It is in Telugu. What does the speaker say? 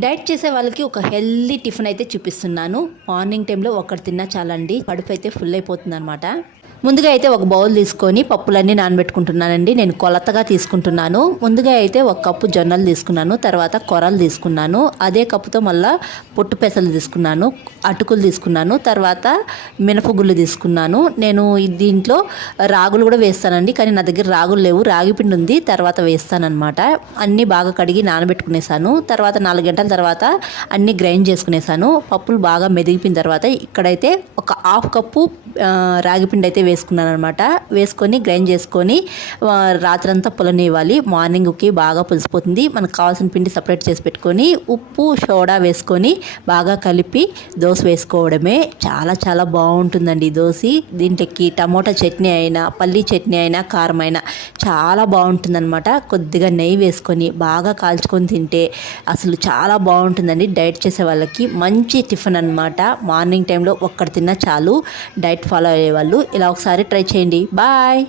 డైట్ చేసే వాళ్ళకి ఒక హెల్దీ టిఫిన్ అయితే చూపిస్తున్నాను. మార్నింగ్ టైంలో ఒకటి తిన్నా చాలండి, కడుపు అయితే ఫుల్ అయిపోతుంది అనమాట. ముందుగా అయితే ఒక బౌల్ తీసుకొని పప్పులన్నీ నానబెట్టుకుంటున్నానండి. నేను కొలతగా తీసుకుంటున్నాను. ముందుగా అయితే ఒక కప్పు జొన్నలు తీసుకున్నాను, తర్వాత కొరలు తీసుకున్నాను, అదే కప్పుతో మళ్ళీ పొట్టు పెసలు తీసుకున్నాను, అటుకులు తీసుకున్నాను, తర్వాత మినపగుళ్ళు తీసుకున్నాను. నేను దీంట్లో రాగులు కూడా వేస్తానండి, కానీ నా దగ్గర రాగులు లేవు, రాగి పిండి ఉంది, తర్వాత వేస్తానన్నమాట. అన్నీ బాగా కడిగి నానబెట్టుకునేసాను. తర్వాత 4 గంటల తర్వాత అన్నీ గ్రైండ్ చేసుకునేసాను. పప్పులు బాగా మెదిగిపోయిన తర్వాత ఇక్కడైతే ఒక హాఫ్ కప్పు రాగి పిండి అయితే వేసుకున్నాను అనమాట. వేసుకొని గ్రైండ్ చేసుకొని రాత్రంతా పులనివ్వాలి. మార్నింగ్కి బాగా పులిసిపోతుంది. మనకు కావాల్సిన పిండి సపరేట్ చేసి పెట్టుకొని ఉప్పు సోడా వేసుకొని బాగా కలిపి దోశ వేసుకోవడమే. చాలా చాలా బాగుంటుందండి ఈ దోశ. దీంట్లోకి టమోటా చట్నీ అయినా, పల్లీ చట్నీ అయినా, కారం అయినా చాలా బాగుంటుందన్నమాట. కొద్దిగా నెయ్యి వేసుకొని బాగా కాల్చుకొని తింటే అసలు చాలా బాగుంటుందండి. డైట్ చేసే వాళ్ళకి మంచి టిఫిన్ అనమాట. మార్నింగ్ టైంలో ఒక్కటి తిన్నా చాలు డైట్ ఫాలో అయ్యేవాళ్ళు. ఇలా ఒకసారి ట్రై చేయండి. బాయ్.